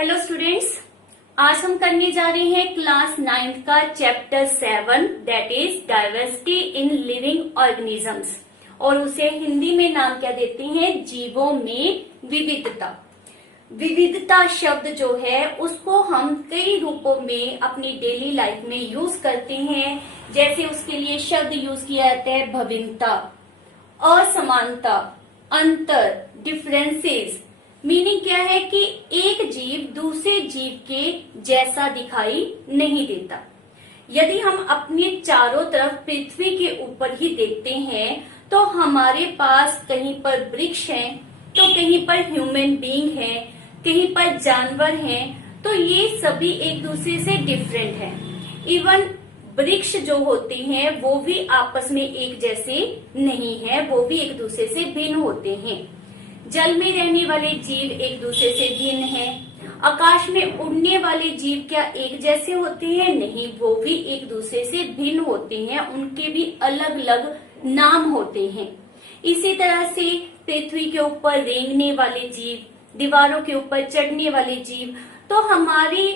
Hello students, आज हम करने जा रहे हैं क्लास 9th का chapter 7 that is diversity in living organisms और उसे हिंदी में नाम क्या देते हैं, जीवों में विविधता। विविधता शब्द जो है उसको हम कई रूपों में अपनी डेली लाइफ में यूज करते हैं। जैसे उसके लिए शब्द यूज किया जाता है भिन्नता, असमानता, अंतर, डिफरेंसेस। मीनिंग क्या है कि एक जीव दूसरे जीव के जैसा दिखाई नहीं देता। यदि हम अपने चारों तरफ पृथ्वी के ऊपर ही देखते हैं तो हमारे पास कहीं पर वृक्ष हैं, तो कहीं पर ह्यूमन बीइंग हैं, कहीं पर जानवर हैं, तो ये सभी एक दूसरे से डिफरेंट हैं। इवन वृक्ष जो होते हैं वो भी आपस में एक जैसे नहीं है, वो भी एक दूसरे से भिन्न होते हैं। जल में रहने वाले जीव एक दूसरे से भिन्न हैं। आकाश में उड़ने वाले जीव क्या एक जैसे होते हैं? नहीं, वो भी एक दूसरे से भिन्न होते हैं, उनके भी अलग अलग नाम होते हैं। इसी तरह से पृथ्वी के ऊपर रेंगने वाले जीव, दीवारों के ऊपर चढ़ने वाले जीव, तो हमारी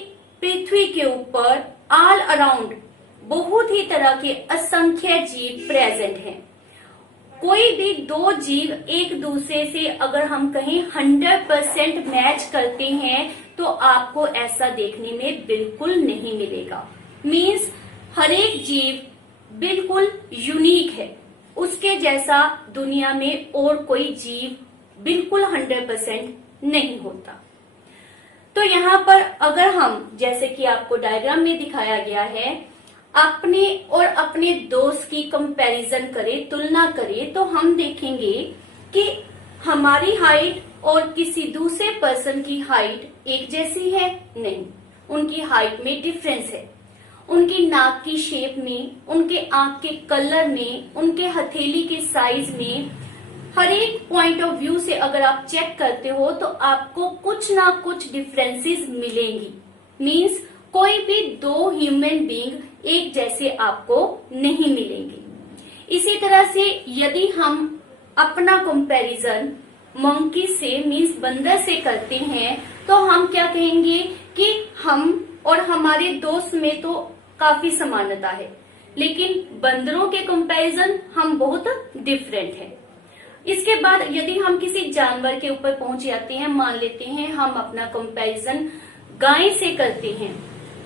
पृथ्वी के ऊपर ऑल अराउंड बहुत ही तरह के असंख्य जीव प्रेजेंट हैं। कोई भी दो जीव एक दूसरे से अगर हम कहें 100% मैच करते हैं तो आपको ऐसा देखने में बिल्कुल नहीं मिलेगा। मीन्स हर एक जीव बिल्कुल यूनिक है, उसके जैसा दुनिया में और कोई जीव बिल्कुल 100% नहीं होता। तो यहाँ पर अगर हम, जैसे कि आपको डायग्राम में दिखाया गया है, अपने और अपने दोस्त की कंपैरिजन करें, तुलना करें, तो हम देखेंगे कि हमारी हाइट और किसी दूसरे पर्सन की हाइट एक जैसी है? नहीं, उनकी हाइट में डिफरेंस है। उनकी नाक की शेप में, उनके आंख के कलर में, उनके हथेली के साइज में, हर एक पॉइंट ऑफ व्यू से अगर आप चेक करते हो तो आपको कुछ ना कुछ डिफरेंसेस मिलेंगी। मीन्स कोई भी दो ह्यूमन बीइंग एक जैसे आपको नहीं मिलेंगे। इसी तरह से यदि हम अपना कंपैरिजन मंकी से, मीन्स बंदर से करते हैं, तो हम क्या कहेंगे कि हम और हमारे दोस्त में तो काफी समानता है, लेकिन बंदरों के कंपैरिजन हम बहुत डिफरेंट है। इसके बाद यदि हम किसी जानवर के ऊपर पहुंच जाते हैं, मान लेते हैं हम अपना कंपैरिजन गाय से करते हैं,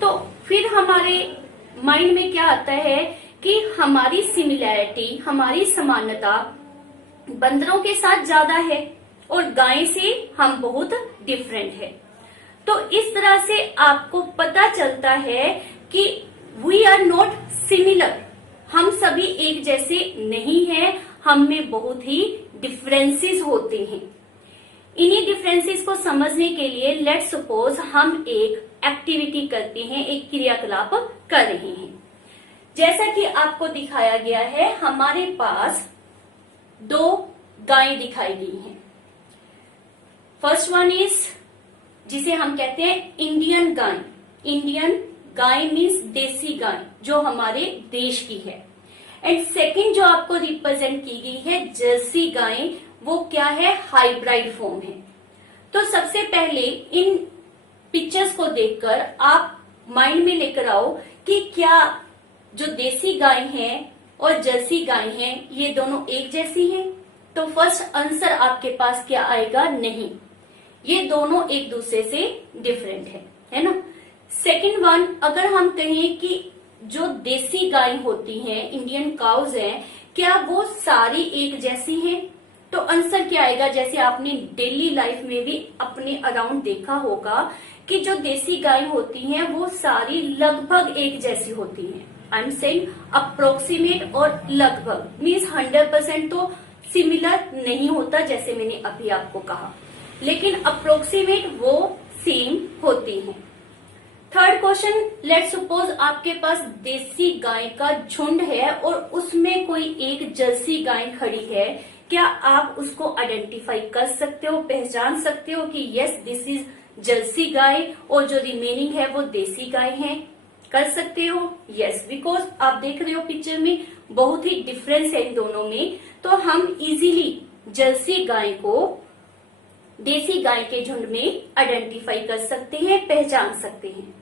तो फिर हमारे माइंड में क्या आता है कि हमारी सिमिलैरिटी, हमारी समानता बंदरों के साथ ज्यादा है और गाय से हम बहुत डिफरेंट है। तो इस तरह से आपको पता चलता है कि वी आर नॉट सिमिलर, हम सभी एक जैसे नहीं हैं, हम में बहुत ही डिफरेंसेस होते हैं। इन्हीं डिफरेंसेस को समझने के लिए लेट्स सपोज हम एक एक्टिविटी करते हैं, एक क्रियाकलाप कर रहे हैं। जैसा कि आपको दिखाया गया है, हमारे पास दो गायें दिखाई गई हैं। फर्स्ट वन इज, जिसे हम कहते हैं Indian guy. Indian guy means देसी गाय जो हमारे देश की है। एंड सेकंड जो आपको रिप्रेजेंट की गई है जर्सी गाय, वो क्या है? हाइब्रिड फॉर्म है। तो सबसे पहले इन पिक्चर्स को देखकर आप माइंड में लेकर आओ कि क्या जो देसी गाय है और जर्सी गाय है ये दोनों एक जैसी हैं? तो फर्स्ट आंसर आपके पास क्या आएगा? नहीं, ये दोनों एक दूसरे से डिफरेंट है ना। सेकंड वन, अगर हम कहें कि जो देसी गाय होती हैं, इंडियन काउज हैं, क्या वो सारी एक जैसी हैं? तो आंसर क्या आएगा? जैसे आपने डेली लाइफ में भी अपने अराउंड देखा होगा कि जो देसी गाय होती हैं वो सारी लगभग एक जैसी होती हैं। आई एम सेइंग अप्रोक्सीमेट और लगभग, मीन्स 100% तो सिमिलर नहीं होता, जैसे मैंने अभी आपको कहा, लेकिन अप्रोक्सीमेट वो सेम होती हैं। थर्ड क्वेश्चन, लेट्स सपोज आपके पास देसी गाय का झुंड है और उसमें कोई एक जर्सी गाय खड़ी है, क्या आप उसको आइडेंटिफाई कर सकते हो, पहचान सकते हो कि यस दिस इज जर्सी गाय और जो रिमेनिंग है वो देसी गाय है? कर सकते हो? यस, बिकॉज आप देख रहे हो पिक्चर में बहुत ही डिफरेंस है इन दोनों में, तो हम इजीली जर्सी गाय को देसी गाय के झुंड में आइडेंटिफाई कर सकते हैं, पहचान सकते हैं।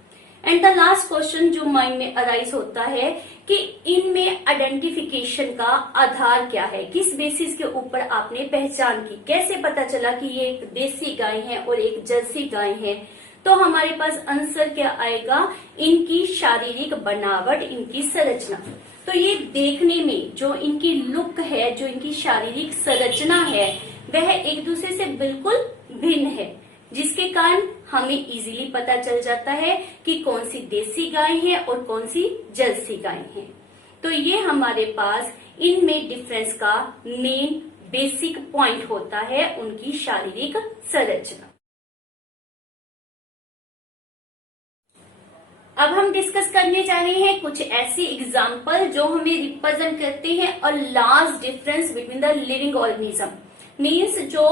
एंड द लास्ट क्वेश्चन जो माइंड में अराइज होता है कि इनमें आइडेंटिफिकेशन का आधार क्या है, किस बेसिस के ऊपर आपने पहचान की, कैसे पता चला कि ये एक देसी गाय है और एक जर्सी गाय है। तो हमारे पास आंसर क्या आएगा, इनकी शारीरिक बनावट, इनकी संरचना। तो ये देखने में जो इनकी लुक है, जो इनकी शारीरिक संरचना है, वह एक दूसरे से बिल्कुल भिन्न है, जिसके कारण हमें इजीली पता चल जाता है कि कौन सी देसी गाय है और कौन सी जर्सी गाय है। तो ये हमारे पास इनमें डिफरेंस का मेन बेसिक पॉइंट होता है, उनकी शारीरिक संरचना। अब हम डिस्कस करने जा रहे हैं कुछ ऐसे एग्जाम्पल जो हमें रिप्रेजेंट करते हैं और last difference between the living organism. Means जो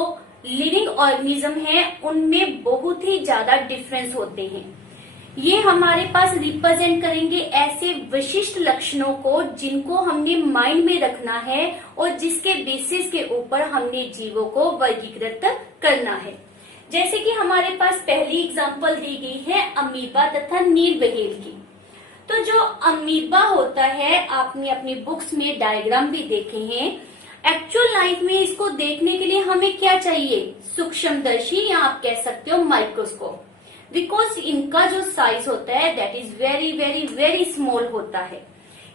लिविंग ऑर्गेनिज्म है उनमें बहुत ही ज्यादा डिफरेंस होते हैं। ये हमारे पास रिप्रेजेंट करेंगे ऐसे विशिष्ट लक्षणों को जिनको हमने माइंड में रखना है और जिसके बेसिस के ऊपर हमने जीवों को वर्गीकृत करना है। जैसे कि हमारे पास पहली एग्जांपल दी गई है अमीबा तथा नीलबहेल की। तो जो अमीबा होता है, आपने अपनी बुक्स में डायग्राम भी देखे हैं। एक्चुअल लाइफ में इसको देखने के लिए हमें क्या चाहिए, सूक्ष्मदर्शी या आप कह सकते हो माइक्रोस्कोप, बिकॉज इनका जो साइज होता है that is very very very small होता है,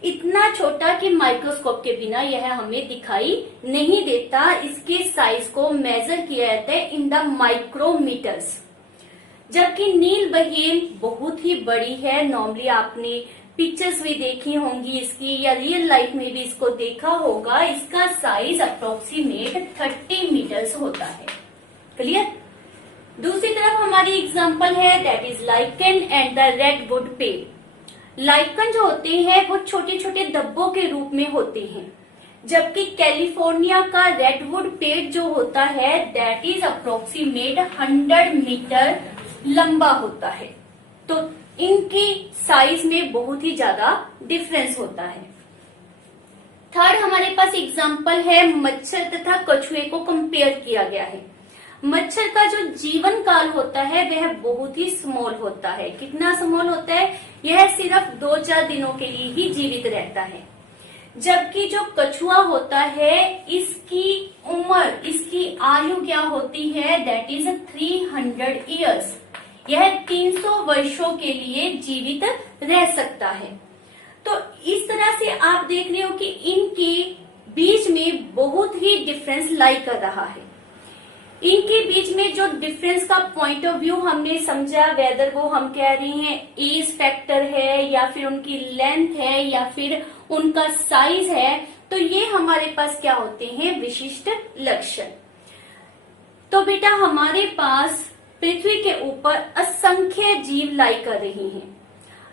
इतना छोटा कि माइक्रोस्कोप के बिना यह हमें दिखाई नहीं देता। इसके साइज को मेजर किया जाता है इन द माइक्रोमीटर्स। जबकि नीलबहेल बहुत ही बड़ी है, नॉर्मली आपने पिक्चर्स भी देखी होंगी इसकी या रियल लाइफ में भी इसको देखा होगा। इसका साइज अप्रोक्सीमेट 30 मीटर्स होता है। क्लियर। दूसरी तरफ हमारी एग्जांपल है that is lichen and the redwood पेड़। लाइकन जो होते हैं वो छोटे छोटे धब्बों के रूप में होते हैं, जबकि कैलिफोर्निया का रेडवुड पेड़ जो होता है दैट इज अप्रोक्सीमेट 100 मीटर लंबा होता है। तो इनकी साइज में बहुत ही ज्यादा डिफरेंस होता है। थर्ड हमारे पास एग्जांपल है मच्छर तथा कछुए को कंपेयर किया गया है। मच्छर का जो जीवन काल होता है वह बहुत ही स्मॉल होता है। कितना स्मॉल होता है, यह सिर्फ 2-4 दिनों के लिए ही जीवित रहता है। जबकि जो कछुआ होता है इसकी उम्र, इसकी आयु क्या होती है, दैट इज 300 ईयर्स। यह 300 वर्षों के लिए जीवित रह सकता है। तो इस तरह से आप देख रहे हो कि इनके बीच में बहुत ही डिफरेंस लाई कर रहा है। इनके बीच में जो डिफरेंस का पॉइंट ऑफ व्यू हमने समझा, वेदर वो हम कह रहे हैं एज फैक्टर है या फिर उनकी लेंथ है या फिर उनका साइज है, तो ये हमारे पास क्या होते हैं, विशिष्ट लक्षण। तो बेटा हमारे पास पृथ्वी के ऊपर असंख्य जीव लाई कर रही हैं।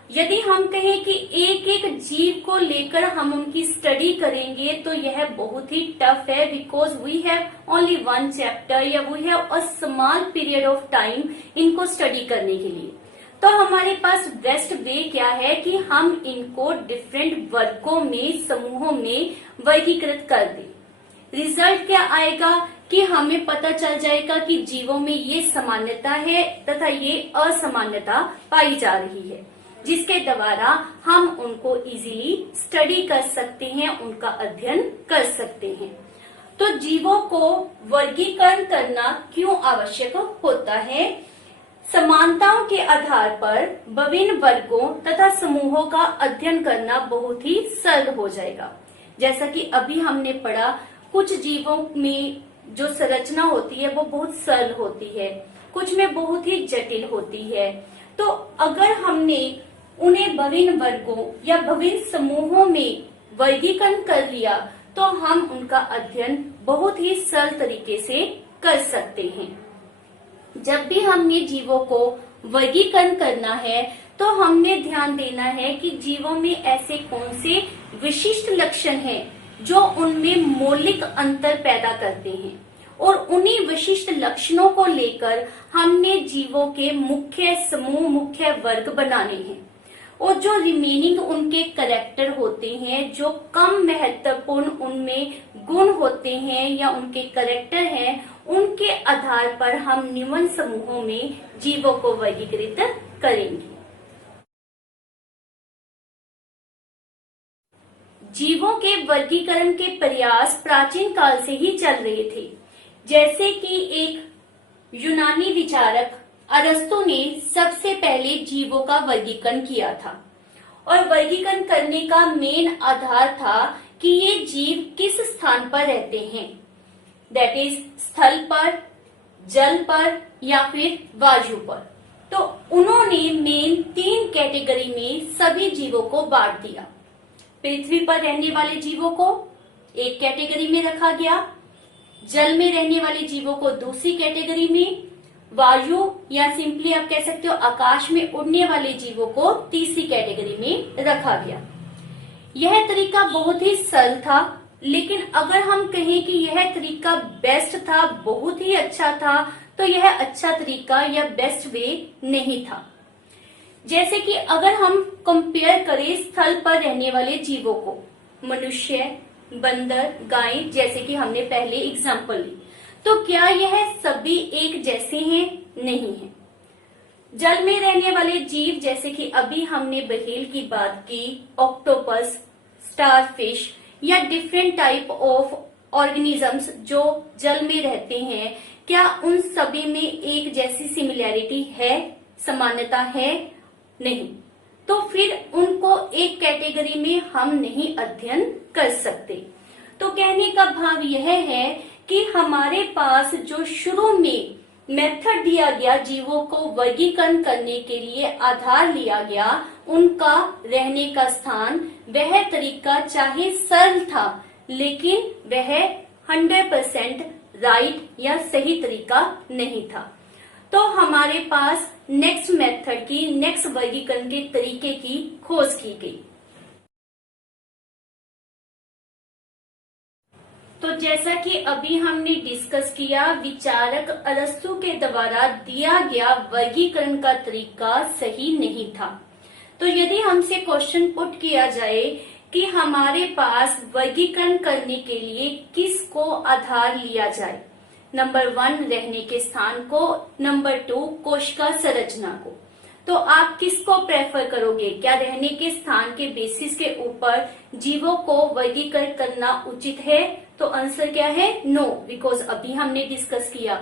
यदि हम कहें कि एक एक जीव को लेकर हम उनकी स्टडी करेंगे तो यह बहुत ही टफ है, because we have only 1 chapter या we have a small period of time इनको स्टडी करने के लिए। तो हमारे पास बेस्ट वे क्या है कि हम इनको डिफरेंट वर्गों में, समूहों में वर्गीकृत कर दें। रिजल्ट क्या आएगा कि हमें पता चल जाएगा कि जीवों में ये समानता है तथा ये असमानता पाई जा रही है, जिसके द्वारा हम उनको इजीली स्टडी कर सकते हैं, उनका अध्ययन कर सकते हैं। तो जीवों को वर्गीकरण करना क्यों आवश्यक होता है? समानताओं के आधार पर विभिन्न वर्गों तथा समूहों का अध्ययन करना बहुत ही सरल हो जाएगा। जैसा कि अभी हमने पढ़ा, कुछ जीवों में जो संरचना होती है वो बहुत सरल होती है, कुछ में बहुत ही जटिल होती है। तो अगर हमने उन्हें विभिन्न वर्गों या विभिन्न समूहों में वर्गीकरण कर लिया तो हम उनका अध्ययन बहुत ही सरल तरीके से कर सकते हैं। जब भी हमने जीवों को वर्गीकरण करना है तो हमने ध्यान देना है कि जीवों में ऐसे कौन से विशिष्ट लक्षण हैं जो उनमें मौलिक अंतर पैदा करते हैं, और उन्हीं विशिष्ट लक्षणों को लेकर हमने जीवों के मुख्य समूह, मुख्य वर्ग बनाने हैं। और जो रिमेनिंग उनके कैरेक्टर होते हैं, जो कम महत्वपूर्ण उनमें गुण होते हैं या उनके कैरेक्टर हैं, उनके आधार पर हम निम्न समूहों में जीवों को वर्गीकृत करेंगे। जीवों के वर्गीकरण के प्रयास प्राचीन काल से ही चल रहे थे। जैसे कि एक यूनानी विचारक अरस्तु ने सबसे पहले जीवों का वर्गीकरण किया था और वर्गीकरण करने का मेन आधार था कि ये जीव किस स्थान पर रहते हैं, दैट इज स्थल पर, जल पर या फिर वायु पर। तो उन्होंने मेन 3 कैटेगरी में सभी जीवों को बांट दिया। पृथ्वी पर रहने वाले जीवों को एक कैटेगरी में रखा गया, जल में रहने वाले जीवों को दूसरी कैटेगरी में, वायु या सिंपली आप कह सकते हो आकाश में उड़ने वाले जीवों को तीसरी कैटेगरी में रखा गया। यह तरीका बहुत ही सरल था, लेकिन अगर हम कहें कि यह तरीका बेस्ट था, बहुत ही अच्छा था, तो यह अच्छा तरीका या बेस्ट वे नहीं था। जैसे कि अगर हम कंपेयर करें स्थल पर रहने वाले जीवों को, मनुष्य, बंदर, गाय, जैसे कि हमने पहले एग्जांपल ली, तो क्या यह सभी एक जैसे हैं? नहीं है। जल में रहने वाले जीव, जैसे कि अभी हमने व्हेल की बात की, ऑक्टोपस, स्टारफिश या डिफरेंट टाइप ऑफ ऑर्गेनिजम्स जो जल में रहते हैं, क्या उन सभी में एक जैसी सिमिलैरिटी है, समानता है? नहीं। तो फिर उनको एक कैटेगरी में हम नहीं अध्ययन कर सकते। तो कहने का भाव यह है कि हमारे पास जो शुरू में मेथड दिया गया जीवों को वर्गीकरण करने के लिए आधार लिया गया, उनका रहने का स्थान, वह तरीका चाहे सरल था, लेकिन वह 100% राइट या सही तरीका नहीं था। तो हमारे पास नेक्स्ट मेथड की, नेक्स्ट वर्गीकरण के तरीके की खोज की गई। तो जैसा कि अभी हमने डिस्कस किया, विचारक अरस्तु के द्वारा दिया गया वर्गीकरण का तरीका सही नहीं था। तो यदि हमसे क्वेश्चन पुट किया जाए कि हमारे पास वर्गीकरण करने के लिए किसको आधार लिया जाए, नंबर 1 रहने के स्थान को, नंबर 2 कोशिका संरचना को, तो आप किसको प्रेफर करोगे? क्या रहने के स्थान के बेसिस के ऊपर जीवों को वर्गीकरण करना उचित है? तो आंसर क्या है? नो, बिकॉज अभी हमने डिस्कस किया।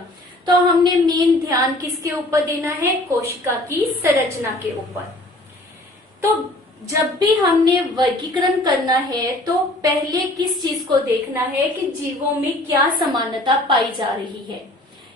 तो हमने मेन ध्यान किसके ऊपर देना है? कोशिका की संरचना के ऊपर। तो जब भी हमने वर्गीकरण करना है तो पहले किस चीज को देखना है कि जीवों में क्या समानता पाई जा रही है।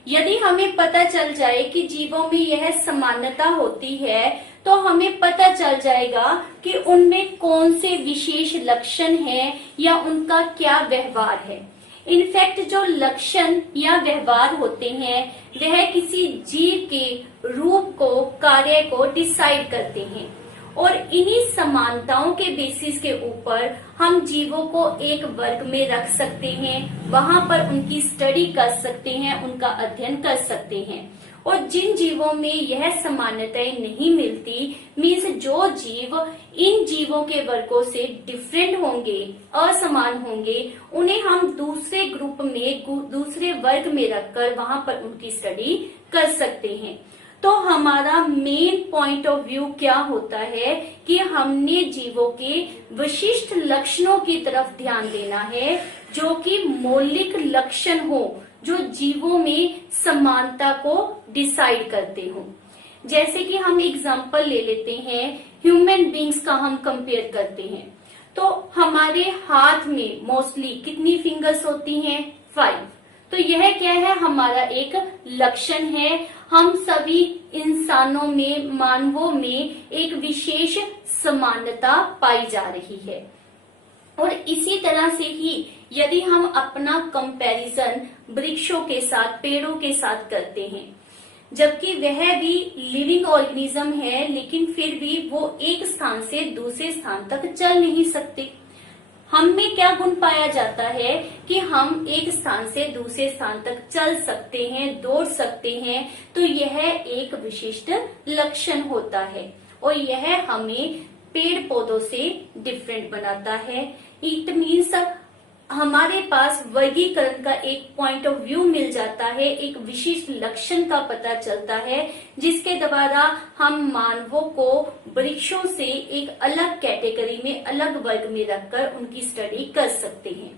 यदि हमें पता चल जाए कि जीवों में यह समानता होती है, तो हमें पता चल जाएगा कि उनमें कौन से विशेष लक्षण हैं या उनका क्या व्यवहार है। इनफैक्ट जो लक्षण या व्यवहार होते हैं वह किसी जीव के रूप को, कार्य को डिसाइड करते हैं और इन्हीं समानताओं के बेसिस के ऊपर हम जीवों को एक वर्ग में रख सकते हैं, वहां पर उनकी स्टडी कर सकते हैं, उनका अध्ययन कर सकते हैं। और जिन जीवों में यह समानताएं नहीं मिलती, मीन्स जो जीव इन जीवों के वर्गों से डिफरेंट होंगे, असमान होंगे, उन्हें हम दूसरे ग्रुप में, दूसरे वर्ग में रखकर वहां पर उनकी स्टडी कर सकते हैं। तो हमारा मेन पॉइंट ऑफ व्यू क्या होता है कि हमने जीवों के विशिष्ट लक्षणों की तरफ ध्यान देना है, जो कि मौलिक लक्षण हो, जो जीवों में समानता को डिसाइड करते हो। जैसे कि हम एग्जांपल ले लेते हैं, ह्यूमन बींग्स का हम कंपेयर करते हैं, तो हमारे हाथ में मोस्टली कितनी फिंगर्स होती हैं? 5। तो यह क्या है? हमारा एक लक्षण है। हम सभी इंसानों में, मानवों में एक विशेष समानता पाई जा रही है। और इसी तरह से ही यदि हम अपना कंपैरिजन वृक्षों के साथ, पेड़ों के साथ करते हैं, जबकि वह भी लिविंग ऑर्गेनिज्म है, लेकिन फिर भी वो एक स्थान से दूसरे स्थान तक चल नहीं सकते। हम में क्या गुण पाया जाता है कि हम एक स्थान से दूसरे स्थान तक चल सकते हैं, दौड़ सकते हैं। तो यह एक विशिष्ट लक्षण होता है और यह हमें पेड़ पौधों से डिफरेंट बनाता है। इट मीन्स हमारे पास वर्गीकरण का एक पॉइंट ऑफ व्यू मिल जाता है, एक विशिष्ट लक्षण का पता चलता है, जिसके द्वारा हम मानवों को वृक्षों से एक अलग कैटेगरी में, अलग वर्ग में रखकर उनकी स्टडी कर सकते हैं।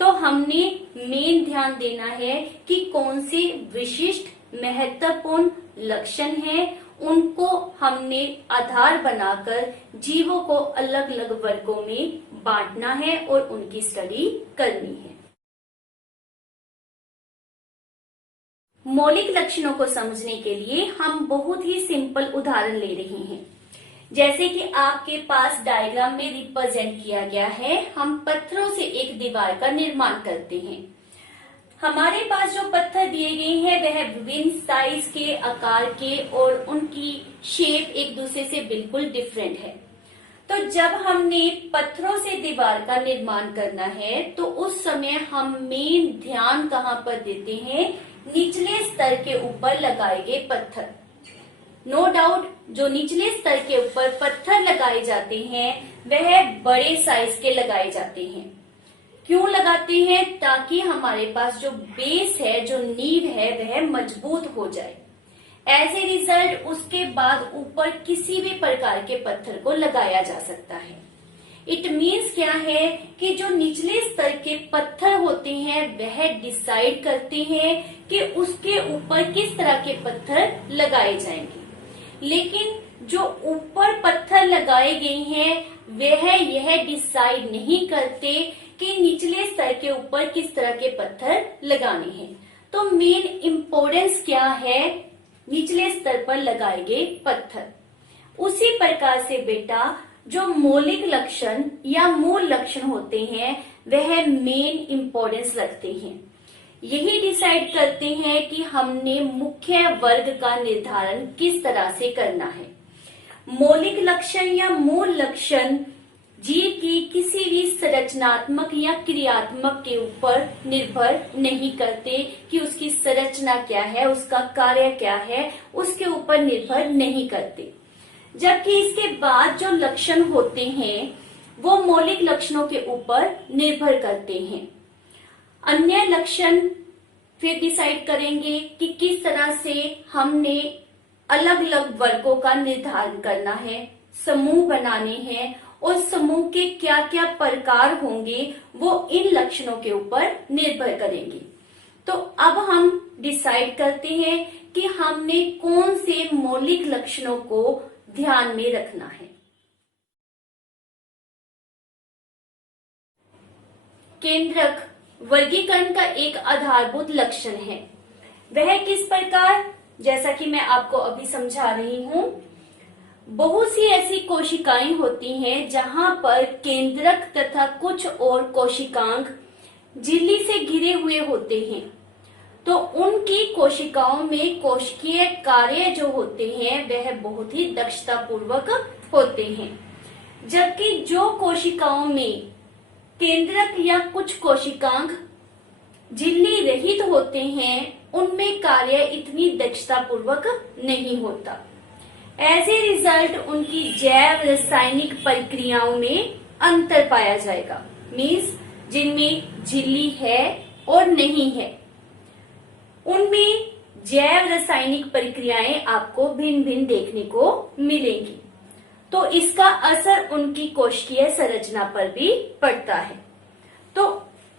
तो हमने मेन ध्यान देना है कि कौन से विशिष्ट महत्वपूर्ण लक्षण हैं, उनको हमने आधार बनाकर जीवों को अलग अलग वर्गों में बांटना है और उनकी स्टडी करनी है। मौलिक लक्षणों को समझने के लिए हम बहुत ही सिंपल उदाहरण ले रहे हैं। जैसे कि आपके पास डायग्राम में रिप्रेजेंट किया गया है, हम पत्थरों से एक दीवार का निर्माण करते हैं। हमारे पास जो पत्थर दिए गए हैं वह विभिन्न साइज के, आकार के और उनकी शेप एक दूसरे से बिल्कुल डिफरेंट है। तो जब हमने पत्थरों से दीवार का निर्माण करना है तो उस समय हम मेन ध्यान कहाँ पर देते हैं? निचले स्तर के ऊपर लगाए गए पत्थर। नो डाउट जो निचले स्तर के ऊपर पत्थर लगाए जाते हैं वह बड़े साइज के लगाए जाते हैं। क्यों लगाते हैं? ताकि हमारे पास जो बेस है, जो नींव है, वह मजबूत हो जाए। एज ए रिजल्ट उसके बाद ऊपर किसी भी प्रकार के पत्थर को लगाया जा सकता है। इट मीन्स क्या है कि जो निचले स्तर के पत्थर होते हैं वह डिसाइड करते हैं कि उसके ऊपर किस तरह के पत्थर लगाए जाएंगे, लेकिन जो ऊपर पत्थर लगाए गए हैं वह यह डिसाइड नहीं करते कि निचले स्तर के ऊपर किस तरह के पत्थर लगाने हैं। तो मेन इम्पोर्टेंस क्या है? निचले स्तर पर लगाए गए पत्थर। उसी प्रकार से बेटा जो मौलिक लक्षण या मूल लक्षण होते हैं वह मेन इम्पोर्टेंस रखते हैं। यही डिसाइड करते हैं कि हमने मुख्य वर्ग का निर्धारण किस तरह से करना है। मौलिक लक्षण या मूल लक्षण जीव की किसी भी संरचनात्मक या क्रियात्मक के ऊपर निर्भर नहीं करते कि उसकी संरचना क्या है, उसका कार्य क्या है, उसके ऊपर निर्भर नहीं करते। जबकि इसके बाद जो लक्षण होते हैं वो मौलिक लक्षणों के ऊपर निर्भर करते हैं। अन्य लक्षण फिर डिसाइड करेंगे कि किस तरह से हमने अलग अलग वर्गों का निर्धारण करना है, समूह बनाने हैं और समूह के क्या क्या प्रकार होंगे वो इन लक्षणों के ऊपर निर्भर करेंगे। तो अब हम डिसाइड करते हैं कि हमने कौन से मौलिक लक्षणों को ध्यान में रखना है। केंद्रक वर्गीकरण का एक आधारभूत लक्षण है। वह किस प्रकार? जैसा कि मैं आपको अभी समझा रही हूं, बहुत सी ऐसी कोशिकाएं होती हैं जहां पर केंद्रक तथा कुछ और कोशिकांग झिल्ली से घिरे हुए होते हैं। तो उनकी कोशिकाओं में कोशिकीय कार्य जो होते हैं वह बहुत ही दक्षता पूर्वक होते हैं। जबकि जो कोशिकाओं में केंद्रक या कुछ कोशिकांग झिल्ली रहित होते हैं उनमें कार्य इतनी दक्षता पूर्वक नहीं होता। एज ए रिजल्ट उनकी जैव रासायनिक प्रक्रियाओं में अंतर पाया जाएगा। मीन्स जिनमें झिल्ली है और नहीं है उनमें जैव रासायनिक प्रक्रियाएं आपको भिन्न भिन्न देखने को मिलेंगी। तो इसका असर उनकी कोशिकीय संरचना पर भी पड़ता है। तो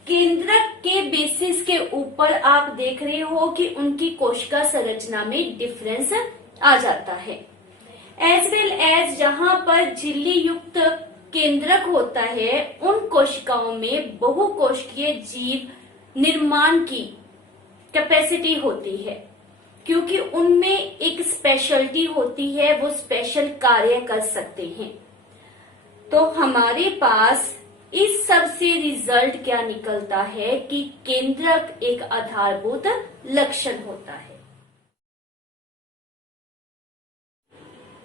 केंद्रक के बेसिस के ऊपर आप देख रहे हो कि उनकी कोशिका संरचना में डिफरेंस आ जाता है। एज वेल एज जहां पर झिल्ली युक्त केंद्रक होता है उन कोशिकाओं में बहुकोशिकीय जीव निर्माण की कैपेसिटी होती है, क्योंकि उनमें एक स्पेशलिटी होती है, वो स्पेशल कार्य कर सकते हैं। तो हमारे पास इस सब से रिजल्ट क्या निकलता है कि केंद्रक एक आधारभूत लक्षण होता है।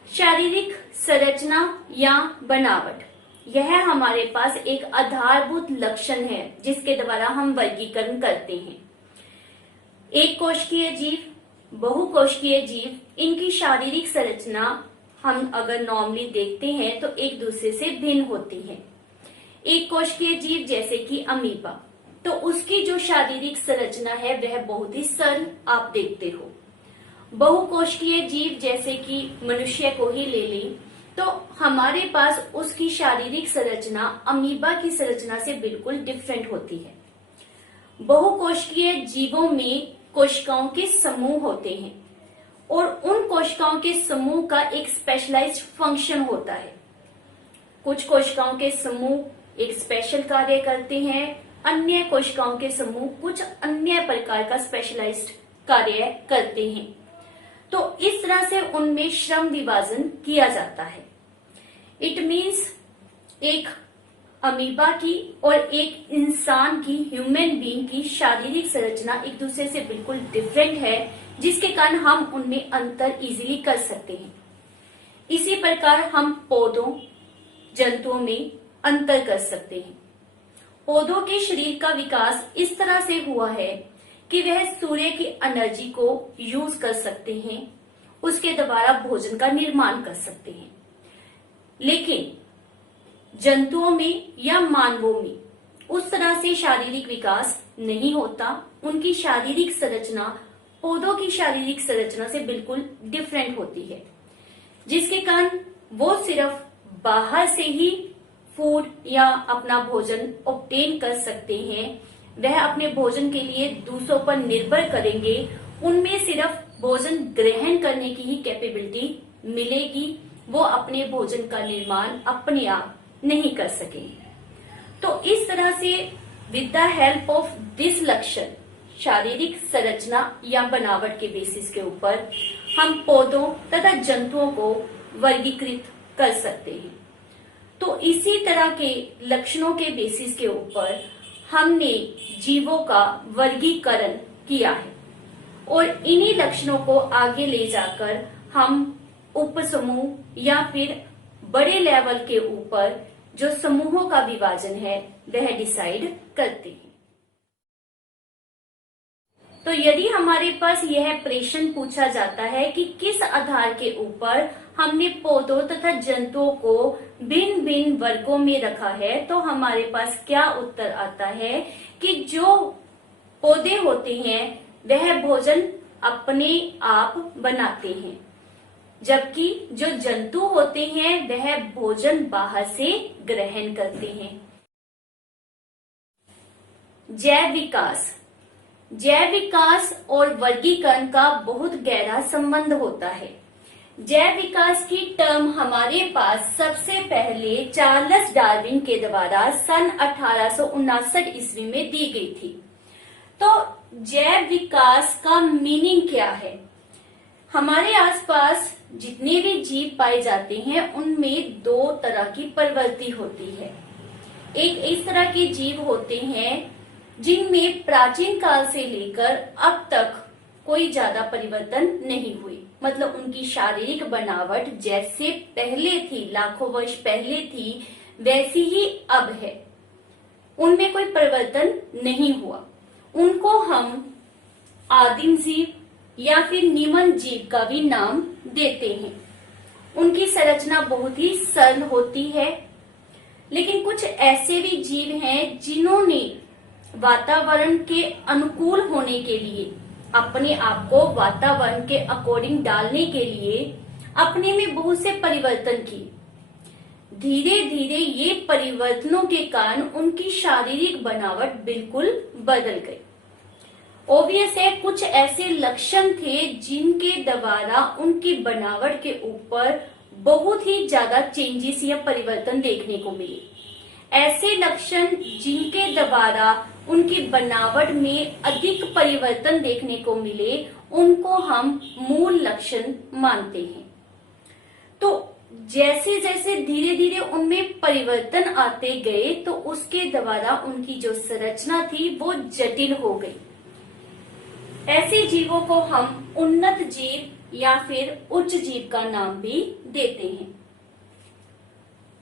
शारीरिक संरचना या बनावट, यह हमारे पास एक आधारभूत लक्षण है जिसके द्वारा हम वर्गीकरण करते हैं। एक कोशिकीय जीव, बहुकोशिकीय जीव, इनकी शारीरिक संरचना हम अगर नॉर्मली देखते हैं तो एक दूसरे से भिन्न होती हैं। एक कोशिकीय जीव जैसे कि अमीबा, तो उसकी जो शारीरिक संरचना है वह बहुत ही सरल आप देखते हो। बहुकोशिकीय जीव जैसे कि मनुष्य को ही ले लें तो हमारे पास उसकी शारीरिक संरचना अमीबा की संरचना से बिल्कुल डिफरेंट होती है। बहुकोशिकीय जीवों में कोशिकाओं के समूह होते हैं और उन कोशिकाओं के समूह का एक स्पेशलाइज्ड फंक्शन होता है। कुछ कोशिकाओं के समूह एक स्पेशल कार्य करते हैं, अन्य कोशिकाओं के समूह कुछ अन्य प्रकार का स्पेशलाइज्ड कार्य करते हैं। तो इस तरह से उनमें श्रम विभाजन किया जाता है। इट मीन्स एक अमीबा की और एक इंसान की, ह्यूमन बीइंग की शारीरिक संरचना एक दूसरे से बिल्कुल डिफरेंट है, जिसके कारण हम उनमें अंतर इजीली कर सकते हैं। इसी प्रकार हम पौधों, जंतुओं में अंतर कर सकते हैं। पौधों के शरीर का विकास इस तरह से हुआ है कि वह सूर्य की एनर्जी को यूज कर सकते हैं, उसके द्वारा भोजन का निर्माण कर सकते हैं। लेकिन जंतुओं में या मानवों में उस तरह से शारीरिक विकास नहीं होता। उनकी शारीरिक संरचना पौधों की शारीरिक संरचना से बिल्कुल डिफरेंट होती है, जिसके कारण वो सिर्फ बाहर से ही फूड या अपना भोजन ऑब्टेन कर सकते हैं। वह अपने भोजन के लिए दूसरों पर निर्भर करेंगे, उनमें सिर्फ भोजन ग्रहण करने की ही कैपेबिलिटी मिलेगी, वो अपने भोजन का निर्माण अपने आप नहीं कर सकेंगे। तो इस तरह से with the help of this लक्षण, शारीरिक संरचना या बनावट के बेसिस के ऊपर हम पौधों तथा जंतुओं को वर्गीकृत कर सकते हैं। तो इसी तरह के लक्षणों के बेसिस के ऊपर हमने जीवों का वर्गीकरण किया है और इन्हीं लक्षणों को आगे ले जाकर हम उपसमूह या फिर बड़े लेवल के ऊपर जो समूहों का विभाजन है वह डिसाइड करते हैं। तो यदि हमारे पास यह प्रश्न पूछा जाता है कि किस आधार के ऊपर हमने पौधों तथा जंतुओं को भिन्न भिन्न वर्गों में रखा है, तो हमारे पास क्या उत्तर आता है कि जो पौधे होते हैं वह भोजन अपने आप बनाते हैं, जबकि जो जंतु होते हैं वह भोजन बाहर से ग्रहण करते हैं। जैव विकास और वर्गीकरण का बहुत गहरा संबंध होता है। जैव विकास की टर्म हमारे पास सबसे पहले चार्ल्स डार्विन के द्वारा सन 1859 ईस्वी में दी गई थी। तो जैव विकास का मीनिंग क्या है? हमारे आसपास जितने भी जीव पाए जाते हैं उनमें दो तरह की प्रवृत्ति होती है। एक इस तरह के जीव होते हैं जिनमें प्राचीन काल से लेकर अब तक कोई ज्यादा परिवर्तन नहीं हुए, मतलब उनकी शारीरिक बनावट जैसे पहले थी, लाखों वर्ष पहले थी, वैसी ही अब है, उनमें कोई परिवर्तन नहीं हुआ। उनको हम आदिम जीव या फिर निमन जीव का भी नाम देते हैं। उनकी संरचना बहुत ही सरल होती है, लेकिन कुछ ऐसे भी जीव हैं जिन्होंने वातावरण के अनुकूल होने के लिए, अपने आप को वातावरण के अकॉर्डिंग डालने के लिए अपने में बहुत से परिवर्तन किए। धीरे धीरे ये परिवर्तनों के कारण उनकी शारीरिक बनावट बिल्कुल बदल गई। ऑब्वियस है, कुछ ऐसे लक्षण थे जिनके द्वारा उनकी बनावट के ऊपर बहुत ही ज्यादा चेंजेस या परिवर्तन देखने को मिले। ऐसे लक्षण जिनके द्वारा उनकी बनावट में अधिक परिवर्तन देखने को मिले, उनको हम मूल लक्षण मानते हैं। तो जैसे जैसे धीरे धीरे उनमें परिवर्तन आते गए तो उसके द्वारा उनकी जो संरचना थी वो जटिल हो गई। ऐसे जीवों को हम उन्नत जीव या फिर उच्च जीव का नाम भी देते हैं।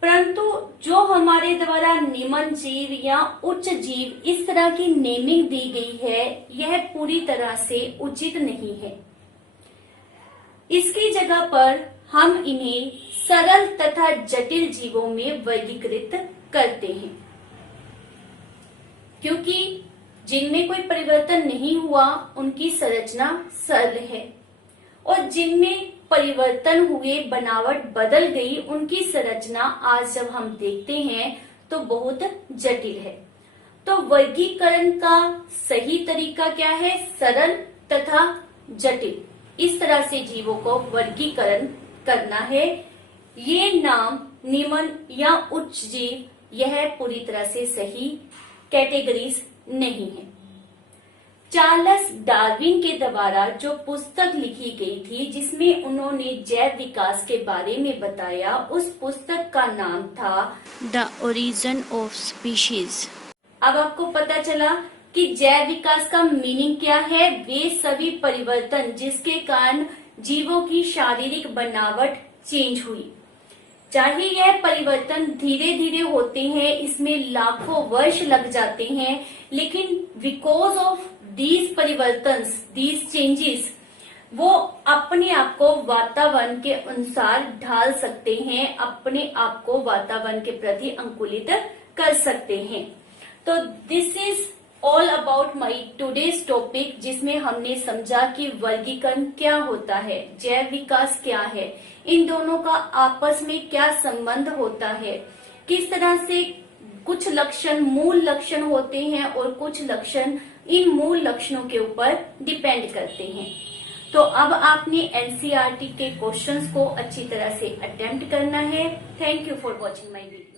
परंतु जो हमारे द्वारा निमन जीव या उच्च जीव इस तरह की नेमिंग दी गई है, यह पूरी तरह से उचित नहीं है। इसकी जगह पर हम इन्हें सरल तथा जटिल जीवों में वर्गीकृत करते हैं, क्योंकि जिनमें कोई परिवर्तन नहीं हुआ उनकी संरचना सरल है, और जिनमें परिवर्तन हुए, बनावट बदल गई, उनकी संरचना आज जब हम देखते हैं तो बहुत जटिल है। तो वर्गीकरण का सही तरीका क्या है? सरल तथा जटिल, इस तरह से जीवों को वर्गीकरण करना है। ये नाम निम्न या उच्च जीव, यह पूरी तरह से सही कैटेगरीज नहीं है। चार्ल्स डार्विन के द्वारा जो पुस्तक लिखी गई थी जिसमें उन्होंने जैव विकास के बारे में बताया, उस पुस्तक का नाम था द ओरिजिन ऑफ स्पीशीज। अब आपको पता चला कि जैव विकास का मीनिंग क्या है। वे सभी परिवर्तन जिसके कारण जीवों की शारीरिक बनावट चेंज हुई, चाहे यह परिवर्तन धीरे धीरे होते हैं, इसमें लाखों वर्ष लग जाते हैं, लेकिन बिकॉज ऑफ दीज परिवर्तन, दीज चेंजेस, वो अपने आप को वातावरण के अनुसार ढाल सकते हैं, अपने आप को वातावरण के प्रति अनुकूलित कर सकते हैं। तो this is all about my today's topic, जिसमें हमने समझा कि वर्गीकरण क्या होता है, जैव विकास क्या है, इन दोनों का आपस में क्या संबंध होता है, किस तरह से कुछ लक्षण मूल लक्षण होते हैं और कुछ लक्षण इन मूल लक्षणों के ऊपर डिपेंड करते हैं। तो अब आपने एनसीईआरटी के क्वेश्चंस को अच्छी तरह से अटेम्प्ट करना है। Thank you for watching my video.